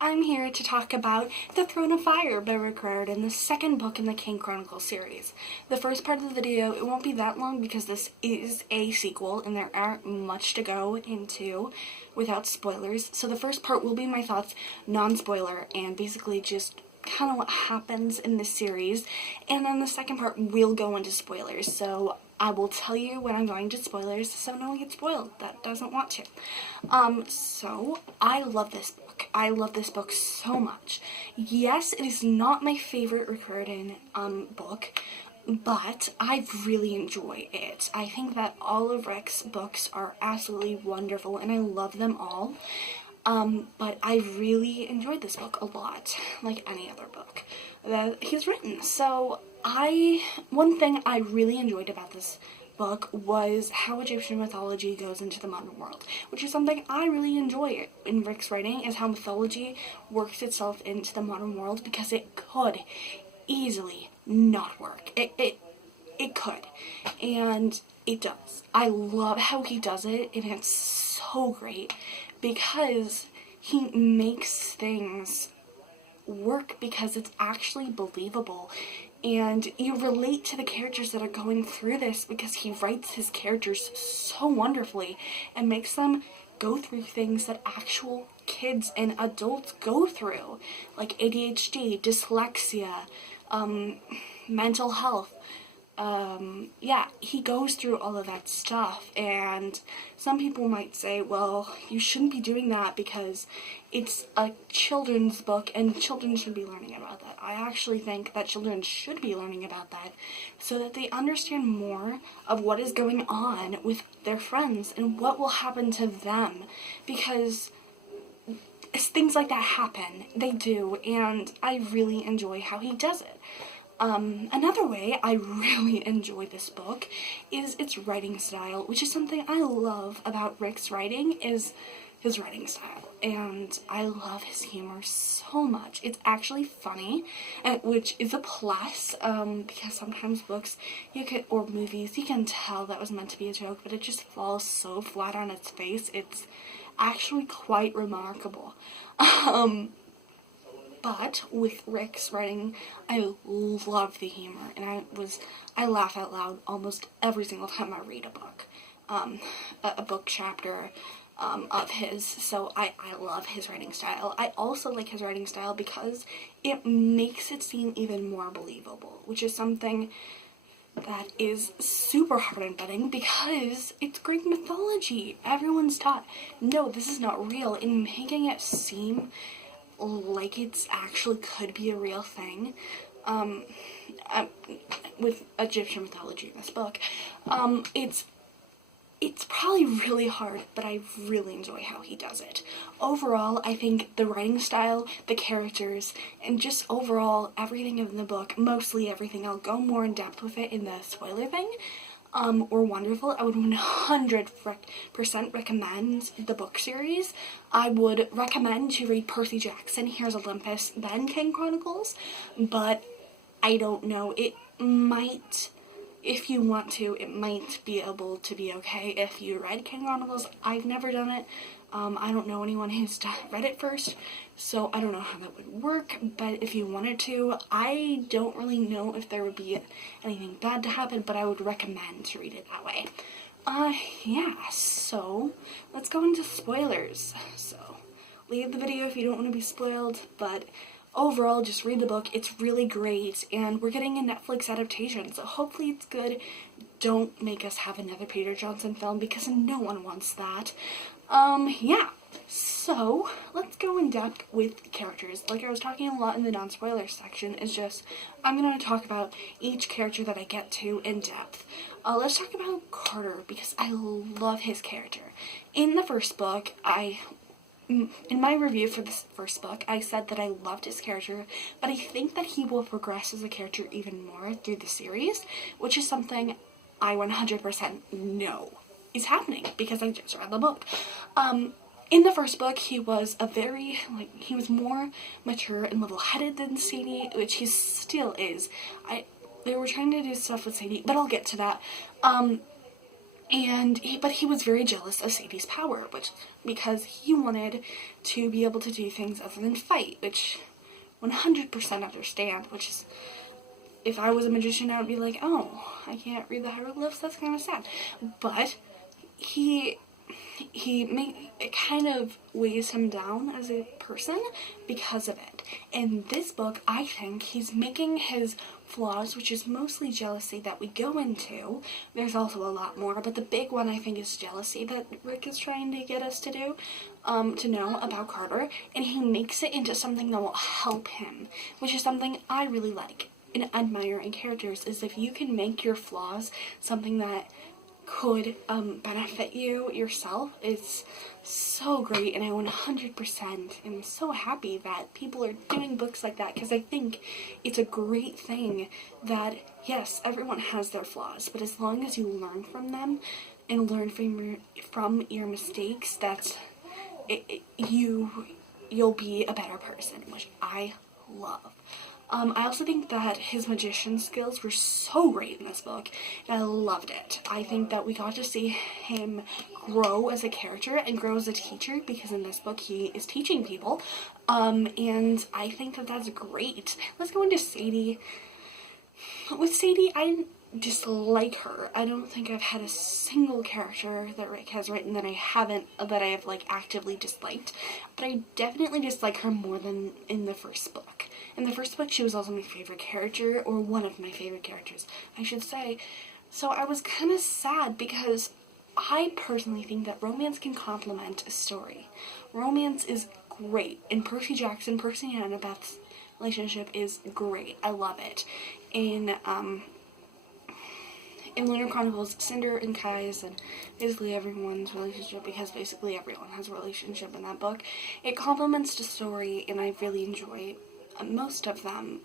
I'm here to talk about The Throne of Fire by Rick Riordan, the second book in the Kane Chronicles series. The first part of the video, it won't be that long because this is a sequel and there aren't much to go into without spoilers. So the first part will be my thoughts, non-spoiler, and basically just kind of what happens in this series. And then the second part will go into spoilers, so I will tell you when I'm going to spoilers so no one gets spoiled that doesn't want to. So I love this book. I love this book so much. Yes, it is not my favorite Rick Riordan book, but I really enjoy it. I think that all of Rick's books are absolutely wonderful and I love them all. But I really enjoyed this book a lot, like any other book that he's written. So one thing I really enjoyed about this book was how Egyptian mythology goes into the modern world, which is something I really enjoy in Rick's writing, is how mythology works itself into the modern world, because it could easily not work. It could, and it does. I love how he does it, and it's so great because he makes things work because it's actually believable, and you relate to the characters that are going through this because he writes his characters so wonderfully and makes them go through things that actual kids and adults go through, like ADHD, dyslexia, mental health. Yeah, he goes through all of that stuff, and some people might say, well, you shouldn't be doing that because it's a children's book and children should be learning about that. I actually think that children should be learning about that so that they understand more of what is going on with their friends and what will happen to them, because things like that happen. They do, and I really enjoy how he does it. Another way I really enjoy this book is its writing style, which is something I love about Rick's writing, is his writing style, and I love his humor so much. It's actually funny, which is a plus, because sometimes books or movies, you can tell that was meant to be a joke, but it just falls so flat on its face. It's actually quite remarkable. But with Rick's writing, I love the humor, and I laugh out loud almost every single time I read a book, a book chapter of his. So I love his writing style. I also like his writing style because it makes it seem even more believable, which is something that is super heart-bending because it's Greek mythology. Everyone's taught, no, this is not real, and making it seem like it's actually could be a real thing, with Egyptian mythology in this book, it's probably really hard, but I really enjoy how he does it. Overall, I think the writing style, the characters, and just overall everything in the book, mostly everything, I'll go more in depth with it in the spoiler thing, were wonderful. I would 100% recommend the book series. I would recommend to read Percy Jackson, Here's Olympus, then Kane Chronicles, but I don't know, it might, if you want to, it might be able to be okay if you read Kane Chronicles. I've never done it. I don't know anyone who's read it first, so I don't know how that would work, but if you wanted to, I don't really know if there would be anything bad to happen, but I would recommend to read it that way. Yeah, so let's go into spoilers. So leave the video if you don't want to be spoiled, but overall, just read the book. It's really great, and we're getting a Netflix adaptation, so hopefully it's good. Don't make us have another Peter Jackson film because no one wants that. Yeah, so let's go in depth with the characters. Like I was talking a lot in the non-spoiler section, it's just, I'm going to talk about each character that I get to in depth. Let's talk about Carter, because I love his character. In the first book, in my review for this first book, I said that I loved his character, but I think that he will progress as a character even more through the series, which is something I 100% know is happening because I just read the book. In the first book, he was he was more mature and level-headed than Sadie, which he still is. They were trying to do stuff with Sadie, but I'll get to that. but he was very jealous of Sadie's power, because he wanted to be able to do things other than fight, which 100% understand, which is, if I was a magician, I would be like, oh, I can't read the hieroglyphs, that's kind of sad. But it kind of weighs him down as a person because of it. In this book, I think he's making his flaws, which is mostly jealousy that we go into. There's also a lot more, but the big one I think is jealousy that Rick is trying to get us to do, to know about Carter, and he makes it into something that will help him, which is something I really like and admire in characters, is if you can make your flaws something that could benefit you yourself. It's so great, and I 100% am so happy that people are doing books like that, because I think it's a great thing that, yes, everyone has their flaws, but as long as you learn from them and learn from your mistakes, you'll be a better person, which I love. I also think that his magician skills were so great in this book, and I loved it. I think that we got to see him grow as a character and grow as a teacher, because in this book he is teaching people, and I think that that's great. Let's go into Sadie. With Sadie, I dislike her. I don't think I've had a single character that Rick has written that I have like actively disliked, but I definitely dislike her more than in the first book. In the first book, she was also my favorite character, or one of my favorite characters, I should say. So I was kind of sad, because I personally think that romance can complement a story. Romance is great, and Percy and Annabeth's relationship is great. I love it. In Lunar Chronicles, Cinder and Kai's, and basically everyone's relationship, because basically everyone has a relationship in that book, it complements the story, and I really enjoy most of them.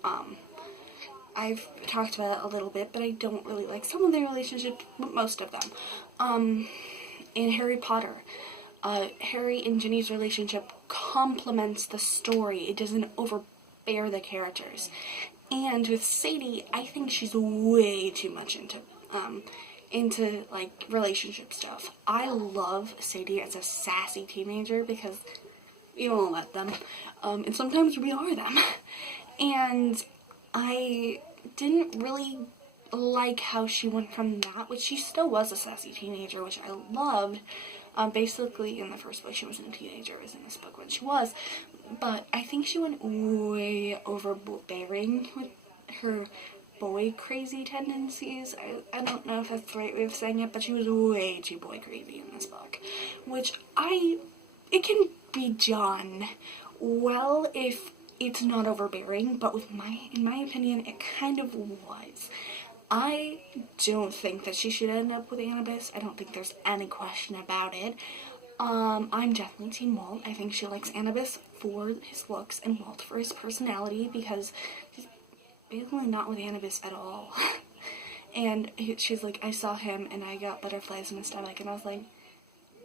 I've talked about it a little bit, but I don't really like some of their relationships, but most of them. In Harry Potter, Harry and Ginny's relationship complements the story. It doesn't overbear the characters. And with Sadie, I think she's way too much into like relationship stuff. I love Sadie as a sassy teenager, because we won't let them, and sometimes we are them. And I didn't really like how she went from that, which she still was a sassy teenager, which I loved. Basically in the first book she wasn't a teenager, it was in this book when she was, but I think she went way overbearing with her boy crazy tendencies. I don't know if that's the right way of saying it, but she was way too boy crazy in this book, which it can be done well if it's not overbearing, but in my opinion, it kind of was. I don't think that she should end up with Annabeth. I don't think there's any question about it. I'm definitely Team Walt. I think she likes Annabeth for his looks and Walt for his personality, because he's basically not with Annabeth at all. And she's like, I saw him and I got butterflies in my stomach, and I was like,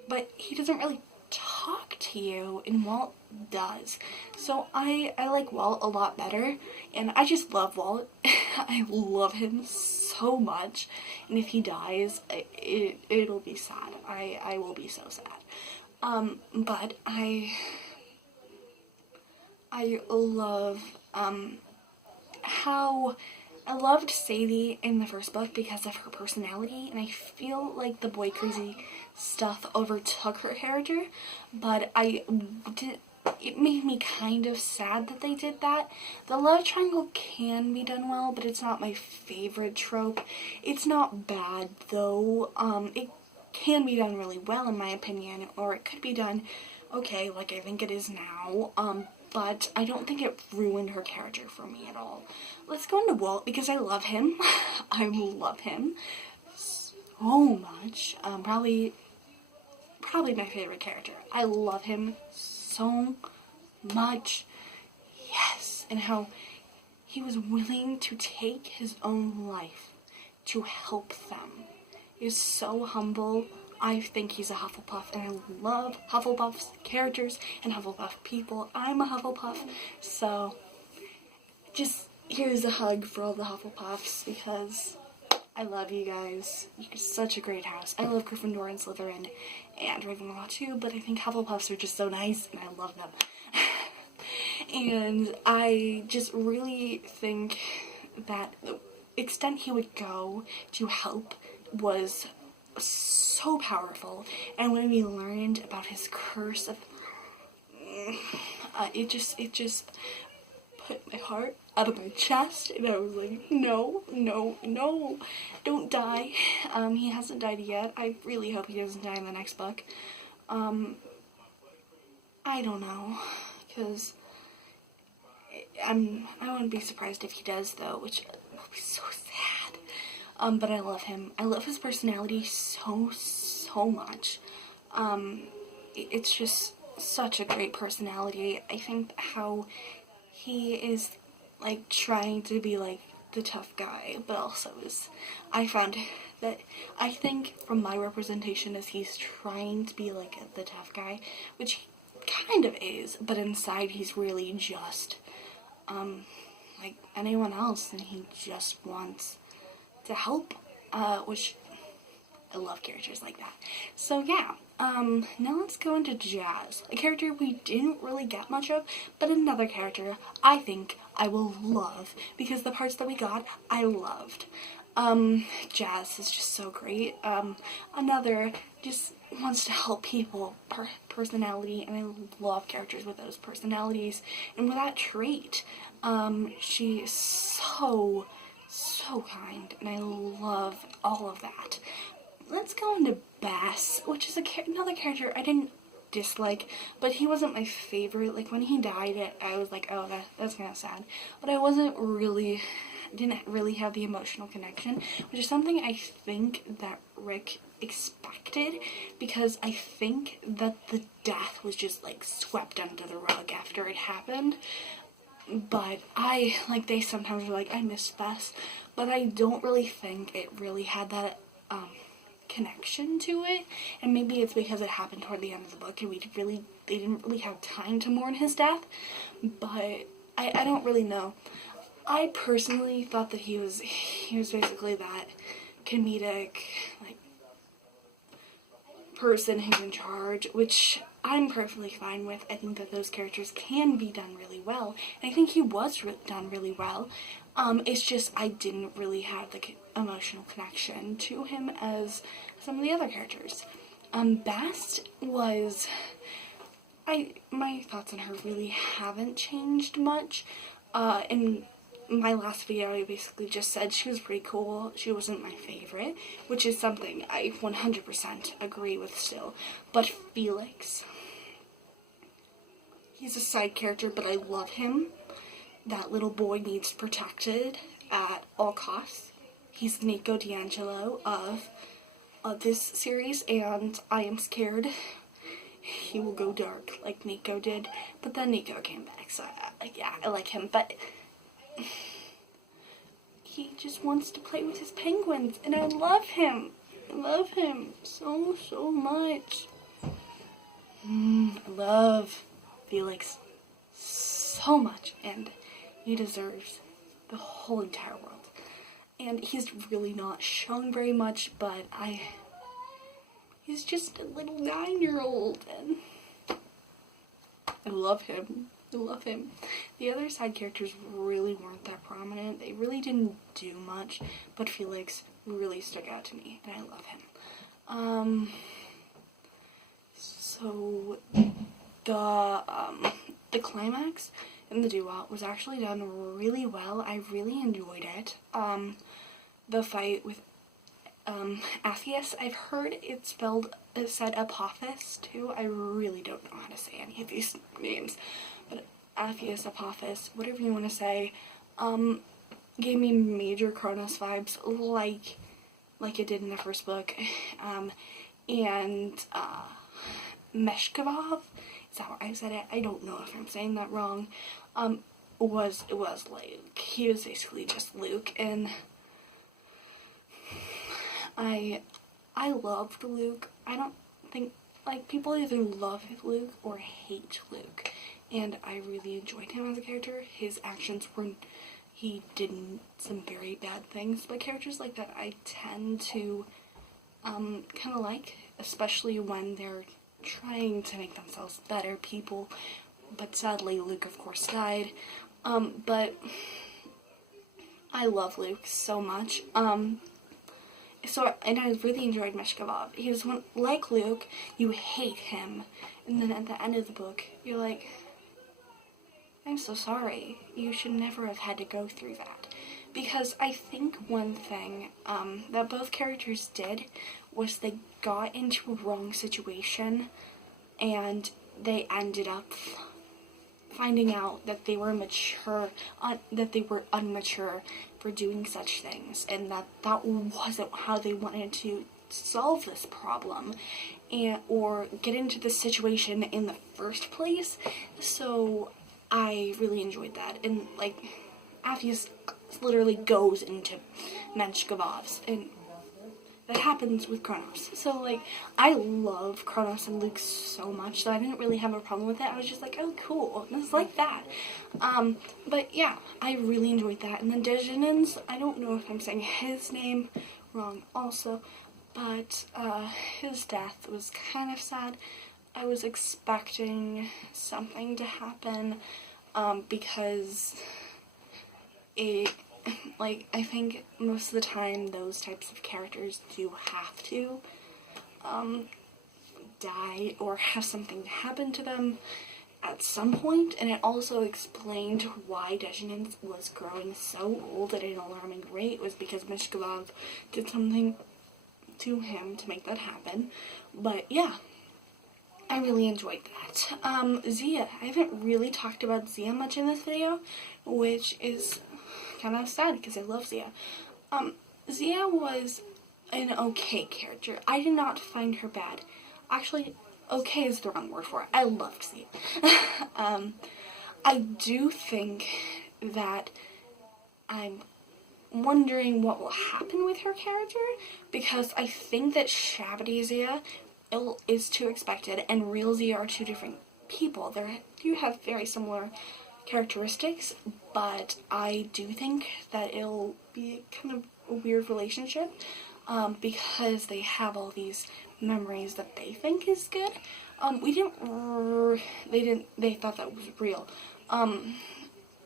but he doesn't really talk to you, and Walt does. So I like Walt a lot better, and I just love Walt. I love him so much, and if he dies, it'll be sad. I will be so sad. But I love how I loved Sadie in the first book because of her personality, and I feel like the boy crazy stuff overtook her character, but it made me kind of sad that they did that. The love triangle can be done well, but it's not my favorite trope. It's not bad though. It can be done really well in my opinion, or it could be done okay, like I think it is now. But I don't think it ruined her character for me at all. Let's go into Walt, because I love him. I love him so much. Probably my favorite character. I love him so much. Yes, and how he was willing to take his own life to help them. He was so humble. I think he's a Hufflepuff, and I love Hufflepuff's characters and Hufflepuff people. I'm a Hufflepuff, so just here's a hug for all the Hufflepuffs, because I love you guys. You're such a great house. I love Gryffindor and Slytherin and Ravenclaw too, but I think Hufflepuffs are just so nice and I love them. And I just really think that the extent he would go to help was so powerful. And when we learned about his curse of it just put my heart out of my chest, and I was like, no, no, no, don't die. He hasn't died yet. I really hope he doesn't die in the next book. I don't know, because I wouldn't be surprised if he does, though, which would be so sad. But I love him. I love his personality so much. It's just such a great personality. I think how he is like trying to be like the tough guy, but also I found that I think from my representation is he's trying to be like the tough guy, which he kind of is, but inside he's really just like anyone else, and he just wants to help, which I love characters like that. So yeah, now let's go into Jazz, a character we didn't really get much of, but another character I think I will love, because the parts that we got, I loved. Jazz is just so great. Another just wants to help people personality, and I love characters with those personalities, and with that trait. She is so kind, and I love all of that. Let's go into Bas, which is another character I didn't dislike, but he wasn't my favorite. Like, when he died, I was like, oh, that's kind of sad. But I didn't really have the emotional connection, which is something I think that Rick expected, because I think that the death was just, like, swept under the rug after it happened. But they sometimes are like, I miss Bas, but I don't really think it really had that, connection to it, and maybe it's because it happened toward the end of the book and they didn't really have time to mourn his death, but I don't really know. I personally thought that he was basically that comedic, like, person who's in charge, which I'm perfectly fine with. I think that those characters can be done really well, and I think he was done really well. It's just I didn't really have the emotional connection to him as some of the other characters. Bast was... my thoughts on her really haven't changed much. In my last video, I basically just said she was pretty cool. She wasn't my favorite, which is something I 100% agree with still. But Felix, he's a side character, but I love him. That little boy needs protected at all costs. He's Nico D'Angelo of this series, and I am scared he will go dark like Nico did. But then Nico came back, so I like him. But he just wants to play with his penguins, and I love him. I love him so much. I love Felix so much, and he deserves the whole entire world. And he's really not shown very much, but he's just a little 9-year-old, and I love him. I love him. The other side characters really weren't that prominent. They really didn't do much, but Felix really stuck out to me, and I love him. So the climax in the duo was actually done really well. I really enjoyed it. The fight with Aphius, I've heard it's said Apophis too. I really don't know how to say any of these names, but Aphius, Apophis, whatever you want to say, gave me major Kronos vibes, like it did in the first book. And Meshkovov, is that what I said it? I don't know if I'm saying that wrong. Was like, he was basically just Luke, and I loved Luke. I don't think, like, people either love Luke or hate Luke, and I really enjoyed him as a character. His actions were, he did some very bad things, but characters like that I tend to kind of like, especially when they're trying to make themselves better people. But sadly, Luke, of course, died. But I love Luke so much. And I really enjoyed Meshkabov. He was like Luke, you hate him, and then at the end of the book, you're like, I'm so sorry. You should never have had to go through that. Because I think one thing that both characters did was they got into a wrong situation, and they ended up finding out that they were unmature for doing such things, and that wasn't how they wanted to solve this problem or get into this situation in the first place. So I really enjoyed that, and like Appius literally goes into Menshkovov's, and that happens with Kronos. So like I love Kronos and Luke so much, so I didn't really have a problem with it. I was just like, oh cool, this is like that. But yeah, I really enjoyed that. And then Dejinins, I don't know if I'm saying his name wrong also, but his death was kind of sad. I was expecting something to happen because I think most of the time those types of characters do have to die or have something happen to them at some point, and it also explained why Dejinins was growing so old at an alarming rate was because Meshkabov did something to him to make that happen. But yeah, I really enjoyed that. Zia. I haven't really talked about Zia much in this video, which is kind of sad because I love Zia. Zia was an okay character. I did not find her bad. Actually, okay is the wrong word for it. I loved Zia. I do think that I'm wondering what will happen with her character, because I think that Shabby Zia is too expected and real Zia are two different people. They do have very similar characteristics, but I do think that it'll be kind of a weird relationship because they have all these memories that they think is good. They thought that was real.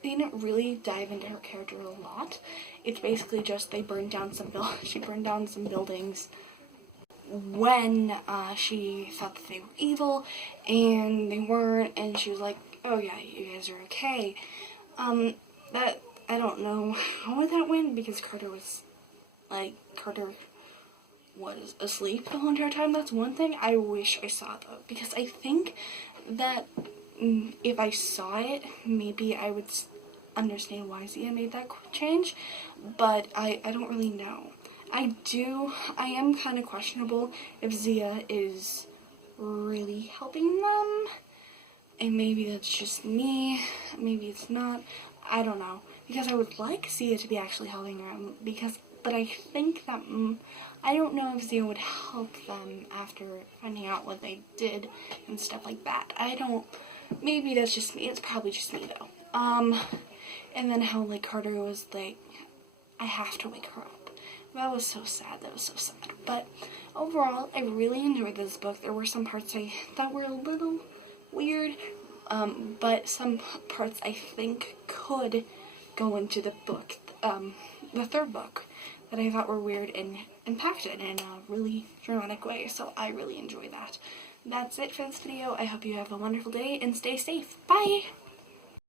They didn't really dive into her character a lot. It's basically just she burned down some buildings when she thought that they were evil, and they weren't, and she was like, oh yeah, you guys are okay. That, I don't know how that went, because Carter was asleep the whole entire time. That's one thing I wish I saw, though, because I think that if I saw it, maybe I would understand why Zia made that change, but I don't really know. I am kind of questionable if Zia is really helping them, and maybe that's just me, maybe it's not, I don't know, because I would like Zia to be actually helping them, but I think that, I don't know if Zia would help them after finding out what they did and stuff like that. Maybe that's just me, it's probably just me though. And then how like Carter was like, I have to wake her up. That was so sad, but overall, I really enjoyed this book. There were some parts I thought were a little weird, but some parts I think could go into the book, the third book, that I thought were weird and impacted in a really dramatic way, so I really enjoyed that. That's it for this video. I hope you have a wonderful day and stay safe. Bye!